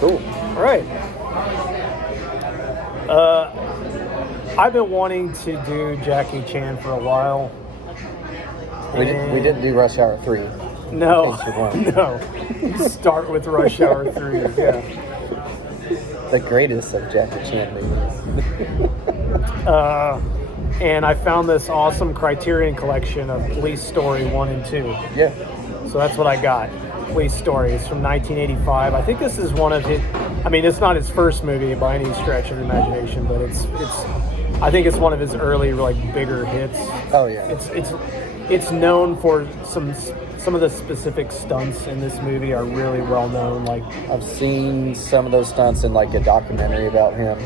Cool. All right. I've been wanting to do Jackie Chan for a while. We didn't do Rush Hour 3. No, In case you weren't. no. Start with Rush Hour 3. Yeah. The greatest of Jackie Chan movies. And I found this awesome Criterion collection of Police Story 1 and 2. Yeah. So that's what I got. Police Story. It's from 1985. I think this is one of his. I mean, it's not his first movie by any stretch of the imagination, but it's. I think it's one of his early, like, bigger hits. Oh yeah. It's known for some of the specific stunts in this movie are really well known. Like, I've seen some of those stunts in like a documentary about him,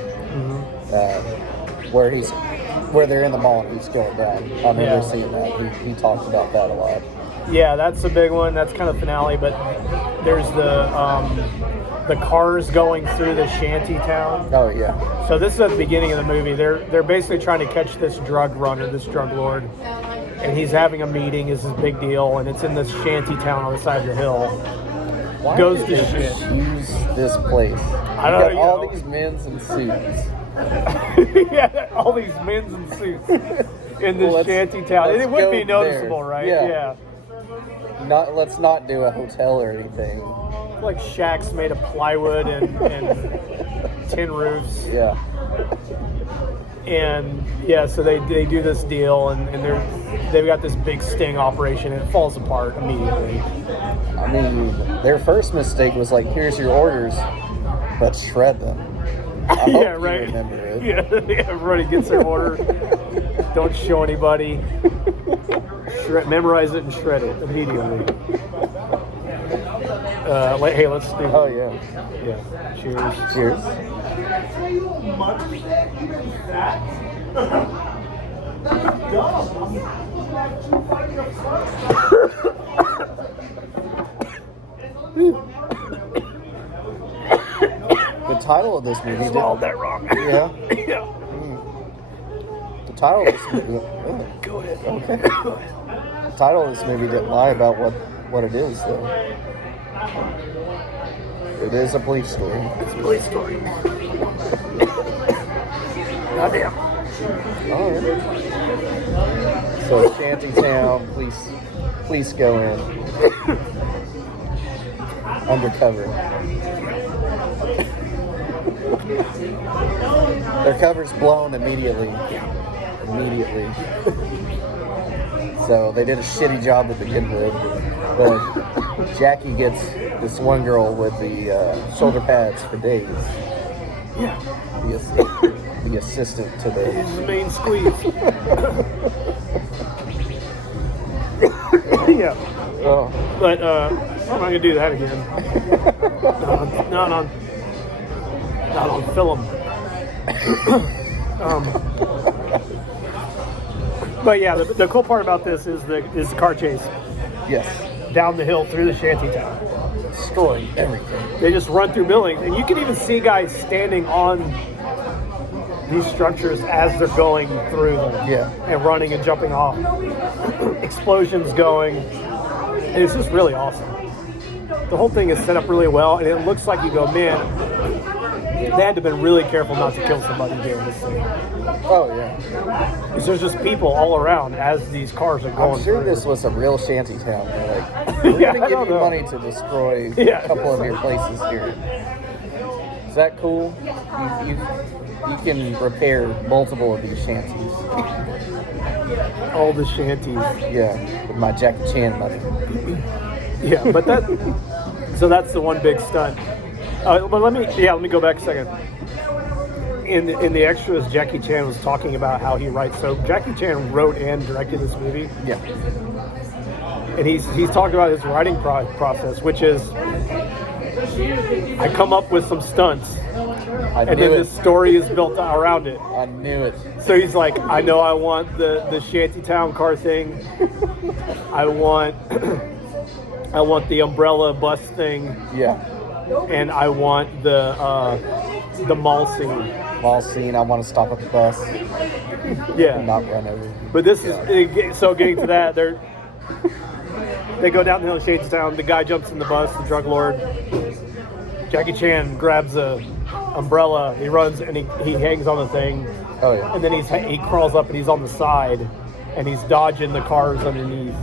where they're in the mall and he's going down. I remember seeing that. He talked about that a lot. Yeah, that's a big one. That's kind of finale, but there's the cars going through the shanty town. Oh yeah. So this is at the beginning of the movie. They're basically trying to catch this drug runner, this drug lord, and he's having a meeting. It's this big deal, and it's in this shanty town on the side of the hill. Why Goes did to they shit. choose this place? I don't know. You got all these men's in suits. Yeah, all these men's in suits in this shanty town. It would be noticeable, there. right? Yeah. Let's not do a hotel or anything. Like shacks made of plywood and tin roofs. Yeah. And yeah, so they do this deal, and they've got this big sting operation, and it falls apart immediately. I mean, their first mistake was like, here's your orders, but shred them. I hope Yeah, you right. remember it. Yeah, everybody gets their order. Don't show anybody. Memorize it and shred it immediately. Hey, let's do. Oh yeah. Yeah. Cheers. Cheers. The title of this movie. Swallowed that wrong. Yeah. Yeah. The title of this movie. Go ahead. Okay. The title of this movie didn't lie about what it is, though. It is a police story. It's a police story. Goddamn. All right. So Shantytown, police go in undercover. Their cover's blown immediately. So they did a shitty job to begin with. But Jackie gets this one girl with the shoulder pads for days. Yeah. The assistant to the... He's the main squeeze. Yeah. Oh. But I'm not going to do that again. Not on film. But yeah, the cool part about this is the car chase. Yes. Down the hill through the shanty town. Destroying everything. They just run through buildings, and you can even see guys standing on these structures as they're going through them. Yeah. And running and jumping off. Explosions going. And it's just really awesome. The whole thing is set up really well, and it looks like you go, man, they had to have been really careful not to kill somebody during this thing. Oh, yeah. Because there's just people all around as these cars are going I'm sure through. this was a real shanty town. They're like, we're Yeah, going I to don't give you know. money to destroy Yeah. a couple of your places here. Is that cool? You can repair multiple of these shanties. All the shanties. Yeah, with my Jackie Chan money. Yeah, but so that's the one big stunt. But let me go back a second. In the extras, Jackie Chan was talking about how he writes. So Jackie Chan wrote and directed this movie. Yeah. And he's talked about his writing process, which is, I come up with some stunts, and then this story is built around it. I knew it. So he's like, I know I want the shantytown car thing. I want the umbrella bus thing. Yeah. And I want the mall scene. Mall scene. I want to stop at the bus. Yeah. And not run over. But this is so getting to that. They go down the hill to Shantytown. The guy jumps in the bus, the drug lord, Jackie Chan grabs a umbrella, he runs and he hangs on the thing. Oh yeah. And then he crawls up and he's on the side and he's dodging the cars underneath.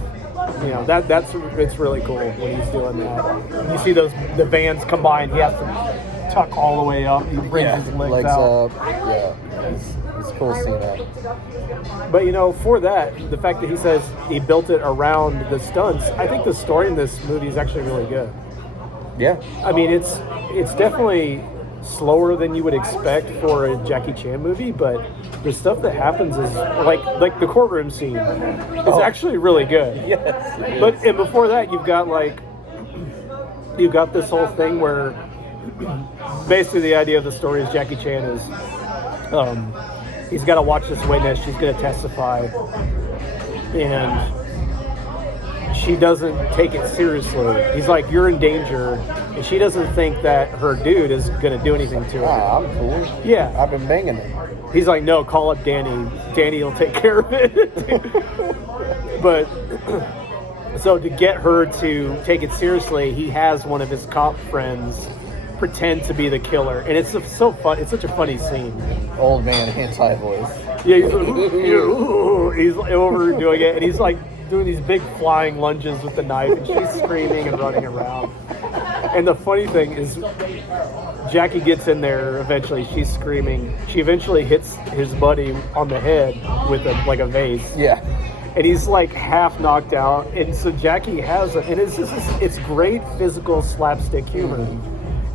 You know, it's really cool when he's doing that. You see the vans come by and he has to tuck all the way up. He brings his legs out. Yeah, it's cool seeing that. But you know, for that, the fact that he says he built it around the stunts, I think the story in this movie is actually really good. Yeah. I mean, it's definitely slower than you would expect for a Jackie Chan movie, but the stuff that happens is like the courtroom scene is actually really good. Yes. But and before that, you've got this whole thing where basically the idea of the story is Jackie Chan is he's got to watch this witness. She's going to testify, and she doesn't take it seriously. He's like, "You're in danger," and she doesn't think that her dude is going to do anything to her. Ah, I'm cool. Yeah, I've been banging it. He's like, "No, call up Danny. Danny will take care of it." But so to get her to take it seriously, he has one of his cop friends pretend to be the killer, and it's so fun. It's such a funny scene. Old man anti-voice. Yeah, he's overdoing it, and he's like doing these big flying lunges with the knife, and she's screaming and running around. And the funny thing is, Jackie gets in there eventually. She's screaming. She eventually hits his buddy on the head with a vase. Yeah. And he's like half knocked out. And so Jackie has and it's great physical slapstick humor.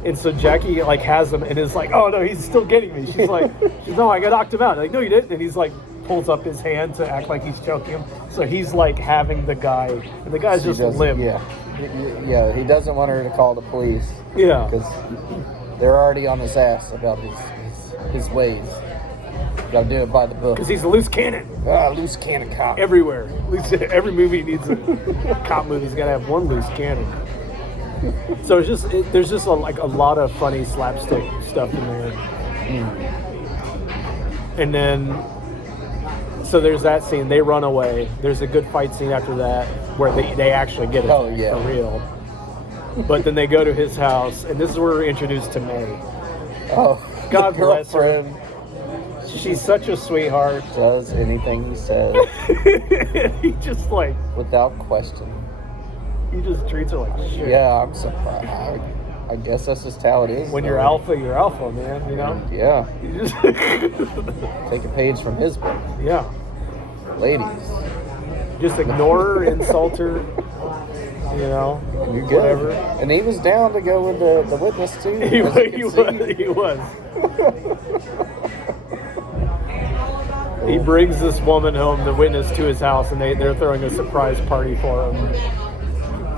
And so Jackie like has him and is like, "Oh no, he's still getting me." She's like, "No, I got knocked him out." Like, "No, you didn't." And he's like pulls up his hand to act like he's choking him. So he's like having the guy, and the guy's just limp. Yeah, he doesn't want her to call the police. Yeah. Because they're already on his ass about his ways. Gotta do it by the book. Because he's a loose cannon. Loose cannon cop. Everywhere. Every movie needs a cop movie's got to have one loose cannon. So there's just a lot of funny slapstick stuff in there. And then, so there's that scene. They run away. There's a good fight scene after that where they actually get it for real. But then they go to his house, and this is where we're introduced to May. Oh, God bless her. She's such a sweetheart. Does anything he says. He just like without question. He just treats her like shit. Yeah, I'm surprised. I guess that's just how it is. When you're alpha, man. You know. Yeah. You just take a page from his book. Yeah. Ladies. Just ignore her, insult her. You know. And you're good. Whatever. And he was down to go with the witness too. He was. He brings this woman home, the witness, to his house, and they're throwing a surprise party for him.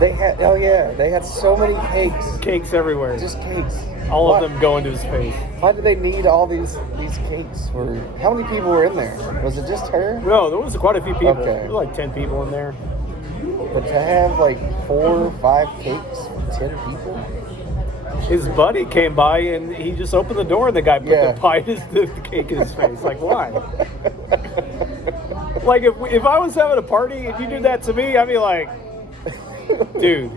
They had so many cakes. Cakes everywhere. Just cakes. All of them go into his face. Why do they need all these cakes? How many people were in there? Was it just her? No, there was quite a few people. Okay. There were like 10 people in there. But to have like 4 or 5 cakes for 10 people? His buddy came by and he just opened the door and the guy put the cake in his face. Like, why? Like, if I was having a party and you did that to me, I'd be like, dude.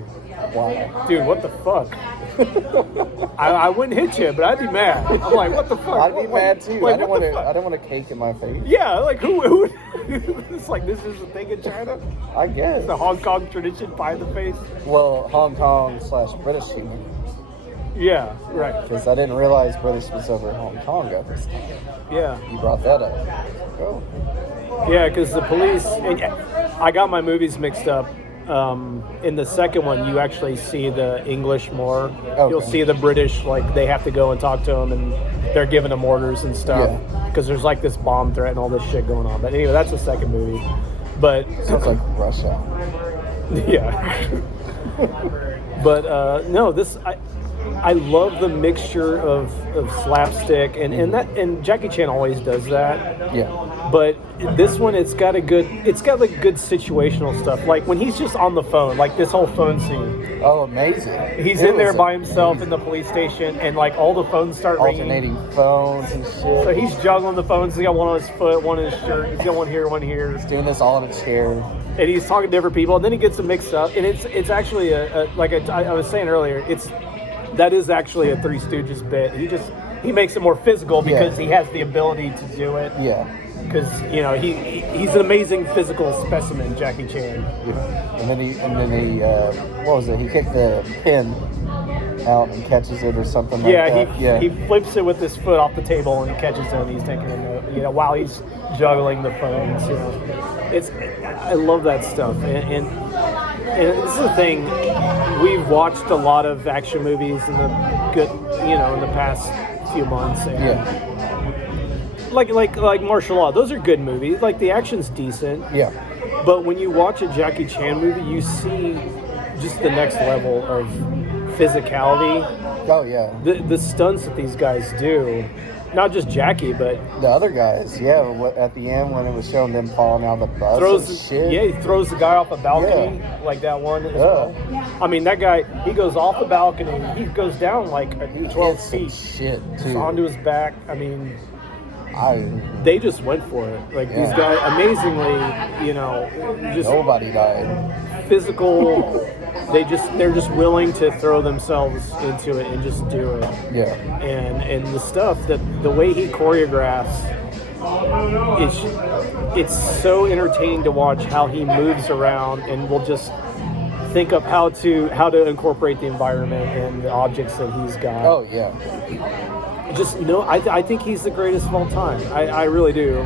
Why? Dude, what the fuck? I wouldn't hit you, but I'd be mad. I'm like, what the fuck? I'd be mad too. Like, I don't want a cake in my face. Yeah, like who would? It's like, this is a thing in China? I guess. The Hong Kong tradition, pie in the face? Well, Hong Kong / British humor. Yeah, right. Because I didn't realize British was over in Hong Kong at this time. Yeah. You brought that up. Oh. Yeah, because the police, and I got my movies mixed up. In the second one, you actually see the English more. Okay. You'll see the British, like, they have to go and talk to them, and they're giving them orders and stuff. Because there's, like, this bomb threat and all this shit going on. But anyway, that's the second movie. But sounds like Russia. Yeah. But, no, I love the mixture of slapstick, and Jackie Chan always does that. Yeah. But this one, it's got like good situational stuff. Like when he's just on the phone, like this whole phone scene. Oh, amazing! He's in there by himself in the police station, and like all the phones start alternating ringing. Phones and shit. So he's juggling the phones. He's got one on his foot, one in his shirt. He's got one here. He's doing this all in a chair. And he's talking to different people, and then he gets them mixed up. And it's actually like I was saying earlier, that is actually a Three Stooges bit. He makes it more physical because he has the ability to do it. Yeah. Because he's an amazing physical specimen, Jackie Chan. Yeah. And then he what was it? He kicked the pin out and catches it or something like that. He flips it with his foot off the table and catches it. And he's taking a note, while he's juggling the phones. I love that stuff. And this is the thing. We've watched a lot of action movies in the past few months. And like martial law, those are good movies. Like the action's decent. Yeah. But when you watch a Jackie Chan movie, you see just the next level of physicality. Oh yeah. The stunts that these guys do, not just Jackie, but the other guys. Yeah. At the end when it was showing them falling out of the bus and shit. Yeah, he throws the guy off a balcony like that one as well. I mean, that guy, he goes off the balcony. He goes down like 12 feet. Shit too. Onto his back. I mean. They just went for it. Like these guys, amazingly, just nobody died. Physical. They're just willing to throw themselves into it and just do it. Yeah. And the stuff that the way he choreographs, it's so entertaining to watch how he moves around and will just think up how to incorporate the environment and the objects that he's got. Oh yeah. I think he's the greatest of all time. I really do.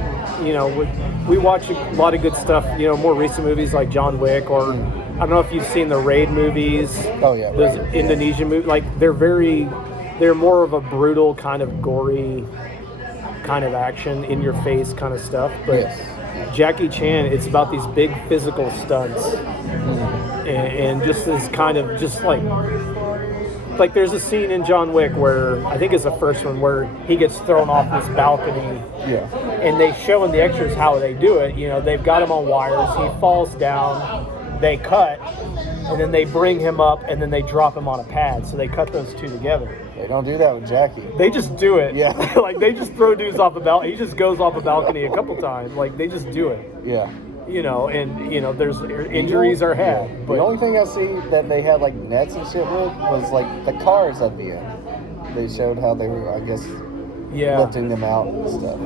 We watch a lot of good stuff. More recent movies like John Wick, or I don't know if you've seen the Raid movies. Oh yeah, those Indonesian movies. Like they're more of a brutal kind of gory kind of action, in your face kind of stuff. But Jackie Chan, it's about these big physical stunts, and just this kind of just like there's a scene in John Wick where I think it's the first one where he gets thrown off this balcony. Yeah. And they show in the extras how they do it. They've got him on wires. He falls down. They cut, and then they bring him up, and then they drop him on a pad. So they cut those two together. They don't do that with Jackie. They just do it. Yeah. Like they just throw dudes off the balcony. He just goes off a balcony a couple times. Like they just do it. Yeah. There's injuries are had. Yeah. But the only thing I see that they had like nets and shit with was like the cars at the end. They showed how they were, I guess, lifting them out and stuff.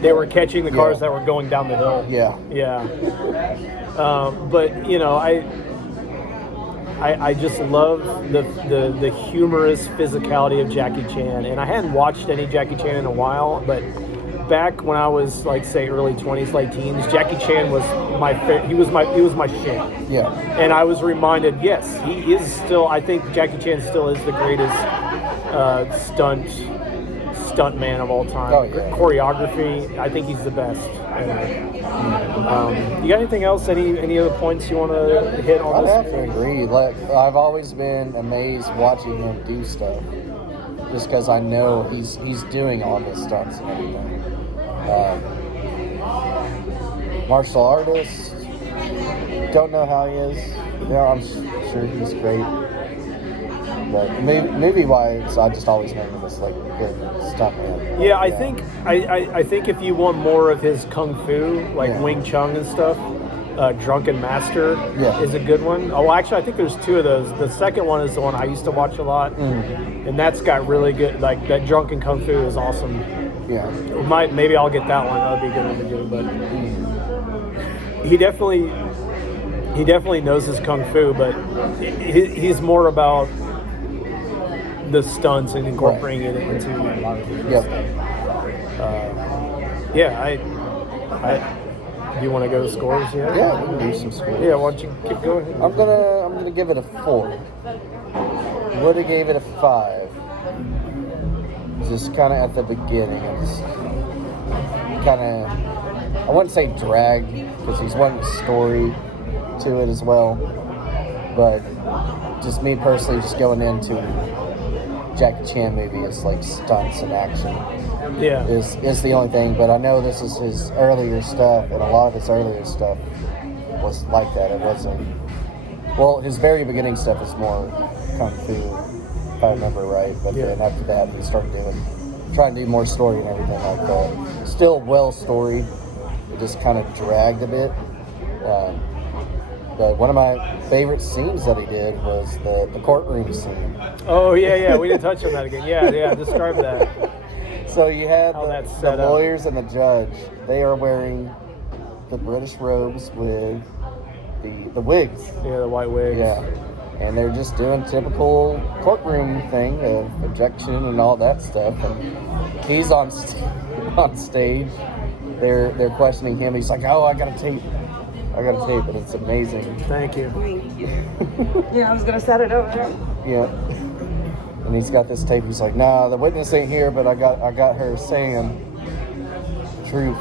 They were catching the cars that were going down the hill. Yeah. Yeah. But I just love the humorous physicality of Jackie Chan, and I hadn't watched any Jackie Chan in a while, but back when I was like say early 20s, late teens, Jackie Chan was he was my shit. Yeah. And I was reminded, yes, he is still. I think Jackie Chan still is the greatest stunt man of all time. Oh, yeah. Choreography, I think he's the best. You got anything else? Any other points you want to hit on? I have to agree. Like I've always been amazed watching him do stuff, just because I know he's doing all the stunts and everything. Martial artist, don't know how he is. I'm sure he's great. But movie-wise, I just always know him as like good stuntman. Yeah, I think if you want more of his kung fu, like Wing Chun and stuff, Drunken Master is a good one. Oh, actually, I think there's two of those. The second one is the one I used to watch a lot, and that's got really good. Like that Drunken Kung Fu is awesome. Yeah, maybe I'll get that one. That'd be a good one to do. But he definitely knows his kung fu, but he's more about the stunts and incorporating it into a lot of different stuff. Do you want to go to scores here? Yeah, we can do some scores. Yeah, why don't you keep going? I'm gonna give it a 4. Would have gave it a 5. Just kind of at the beginning, I wouldn't say dragged because he's wanting a story to it as well, but just me personally, just going into Jackie Chan movie is like stunts and action. Yeah, is the only thing. But I know this is his earlier stuff, and a lot of his earlier stuff was like that. It wasn't. Well, his very beginning stuff is more kung fu, if I remember right. But then after that, he started trying to do more story and everything like that. Still well storied. It just kind of dragged a bit. But one of my favorite scenes that he did was the courtroom scene. Oh yeah, we didn't touch on that again. Yeah, describe that. So you had How that's the set up. lawyers and the judge. They are wearing the British robes with the wigs. Yeah, the white wigs. Yeah. And they're just doing typical courtroom thing of objection and all that stuff. And he's on stage. They're questioning him. He's like, "Oh, I got a tape, and it's amazing." Thank you. Thank you. Yeah, I was gonna set it over. Yeah. And he's got this tape. He's like, "Nah, the witness ain't here, but I got her saying the truth."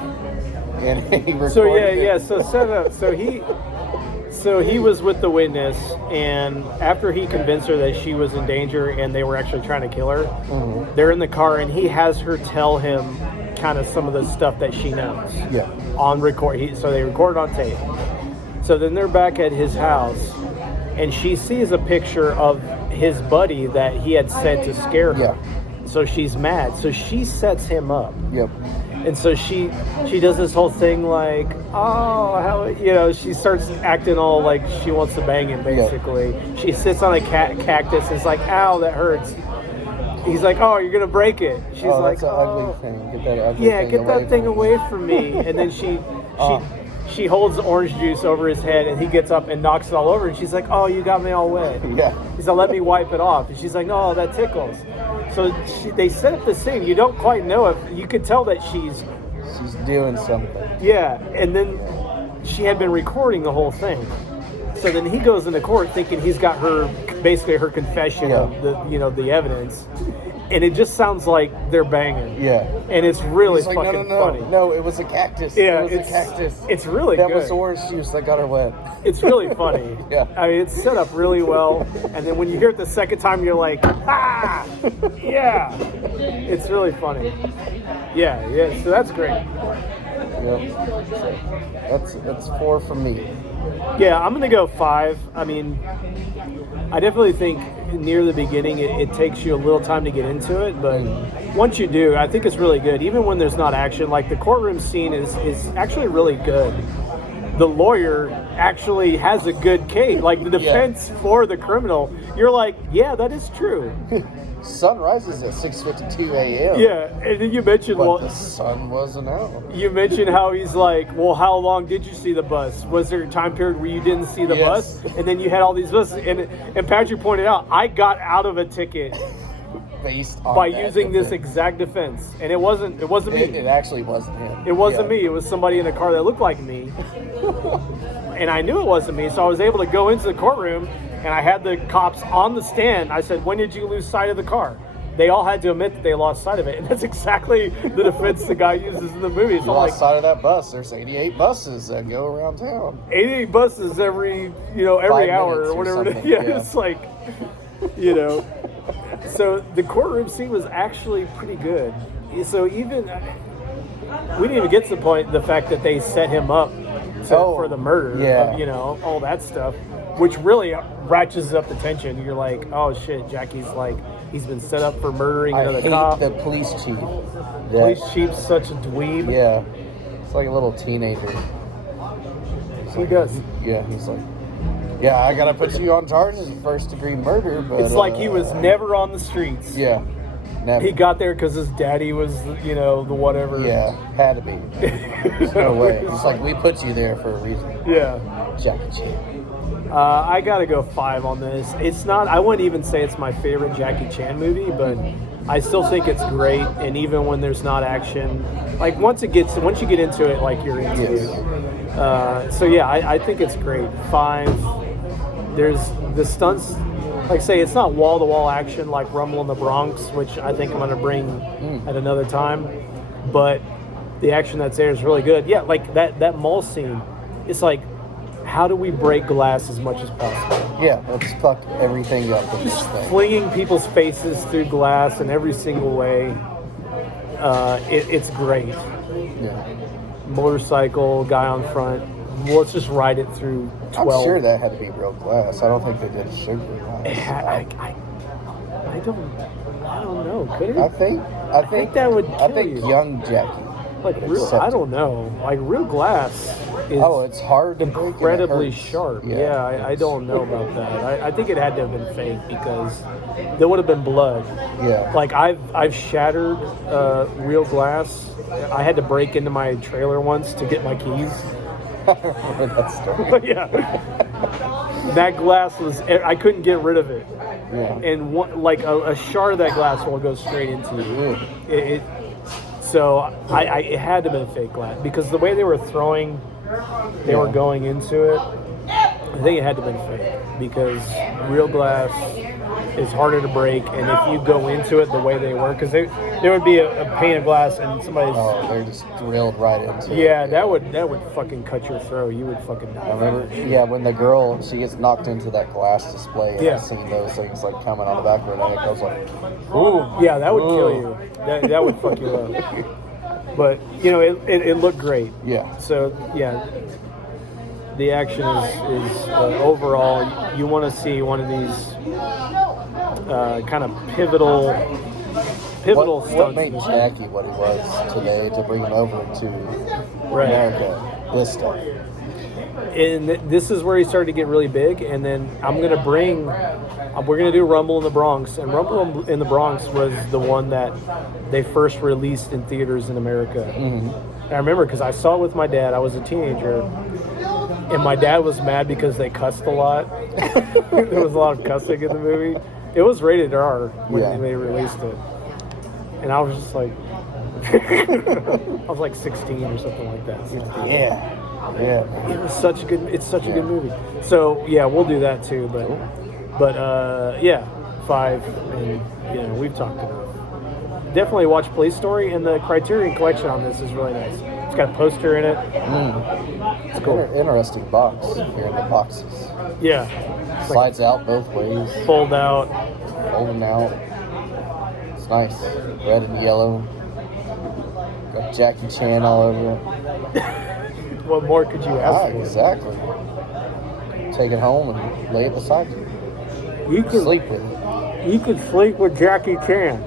And he recorded So it. So set up. So he was with the witness, and after he convinced her that she was in danger and they were actually trying to kill her, they're in the car, and he has her tell him kind of some of the stuff that she knows. Yeah. On record. So they recorded on tape. So then they're back at his house, and she sees a picture of his buddy that he had sent to scare her. Yeah. So she's mad. So she sets him up. Yep. And so she does this whole thing like, oh, how, she starts acting all like she wants to bang him, basically. Yeah. She sits on a cactus and is like, ow, that hurts. He's like, oh, you're going to break it. She's like, that's an ugly thing. Get that ugly thing get away that thing from away from me. And then she holds the orange juice over his head, and he gets up and knocks it all over. And she's like, oh, you got me all wet. Yeah. He's like, let me wipe it off. And she's like, no, that tickles. So they set up the scene. You don't quite know if you could tell that she's doing something. Yeah, and then she had been recording the whole thing. So then he goes into court thinking he's got basically her confession of the evidence, and it just sounds like they're banging. Yeah, and it's really like, fucking funny. No, it was a cactus. Yeah, it was a cactus. It's really that good. was the orange juice that got her wet. It's really funny. Yeah, I mean, it's set up really well, and then when you hear it the second time, you're like, ah, yeah, it's really funny. Yeah. So that's great. Yep. That's 4 from me. Yeah, I'm gonna go 5. I mean, I definitely think near the beginning it takes you a little time to get into it, but once you do, I think it's really good. Even when there's not action, like the courtroom scene is actually really good. The lawyer actually has a good case, like the defense for the criminal. You're like, yeah, that is true. Sun rises at 6:52 a.m. Yeah, and then you mentioned, but the sun wasn't out. You mentioned how he's like, well, how long did you see the bus? Was there a time period where you didn't see the bus? And then you had all these buses, and Patrick pointed out, I got out of a ticket based on by using this exact defense, and it wasn't me. It actually wasn't him. It wasn't me. It was somebody in a car that looked like me, and I knew it wasn't me, so I was able to go into the courtroom. And I had the cops on the stand. I said, when did you lose sight of the car? They all had to admit that they lost sight of it. And that's exactly the defense the guy uses in the movie. It's lost sight of that bus. There's 88 buses that go around town. 88 buses every hour or whatever. It's like, So the courtroom scene was actually pretty good. So even, we didn't even get to the fact that they set him up for the murder. Yeah. All that stuff. Which really ratchets up the tension. You're like, oh shit, Jackie's like, he's been set up for murdering another cop. The police chief. Police chief's such a dweeb. Yeah. It's like a little teenager. He does. Yeah, he's like, yeah, I gotta put you on charges of first-degree murder, but... It's like he was never on the streets. Yeah, never. He got there because his daddy was, the whatever. Yeah, had to be. There's no way. It's like, we put you there for a reason. Yeah. Jackie Chan. I gotta go 5 on this. It's not, I wouldn't even say it's my favorite Jackie Chan movie, but I still think it's great. And even when there's not action, like once you get into it, like you're into it. So yeah, I think it's great. 5. There's the stunts, like say, it's not wall-to-wall action like Rumble in the Bronx, which I think I'm gonna bring at another time. But the action that's there is really good. Yeah, like that mall scene. It's like, how do we break glass as much as possible? Yeah, let's fuck everything up with this thing. Flinging people's faces through glass in every single way. It's great. Yeah. Motorcycle, guy on front. Let's just ride it through 12. I'm sure that had to be real glass. I don't think they did sugar glass. I don't know. Could it? I think that would kill I think you. young Jackie Like real, I don't know. Like real glass is it's hard to break and it incredibly hurts. sharp. Yeah, I don't know about that. I think it had to have been fake because there would have been blood. Yeah. Like I've shattered real glass. I had to break into my trailer once to get my keys. I remember that story. Yeah. That glass was, I couldn't get rid of it. Yeah. And a shard of that glass will go straight into you. Ooh. So it had to have been fake glass because the way they were throwing, they were going into it. I think it had to have been fake because real glass is harder to break, and if you go into it the way they were, because there would be a pane of glass and somebody's they're just drilled right into it. Yeah, that would fucking cut your throat. You would fucking die. I remember, when the girl, she gets knocked into that glass display, and Yeah. I've seen those things like coming on the back of her neck. I was like, Ooh, yeah, that would kill you. That would fuck you up. But it looked great. yeah. So yeah, the action is overall. You want to see one of these kind of pivotal What stunts. made Jackie what he was today to bring him over to America? This stuff. And this is where he started to get really big. And then we're gonna do Rumble in the Bronx, and Rumble in the Bronx was the one that they first released in theaters in America. Mm-hmm. And I remember because I saw it with my dad. I was a teenager, and my dad was mad because they cussed a lot. There was a lot of cussing in the movie. It was rated R when they released it, and I was just like, I was like 16 or something like that. 16. Yeah. It was such a good. It's such a good movie. So yeah, we'll do that too. But 5, and we've talked enough. Definitely watch Police Story, and the Criterion Collection on this is really nice. It's got a poster in it. It's cool. Interesting box here in the boxes. Yeah. Slides out both ways. Fold out. Folding out. It's nice. Red and yellow. Got Jackie Chan all over it. What more could you ask for? Exactly. Take it home and lay it beside you. You could Sleep with it. You could sleep with Jackie Chan.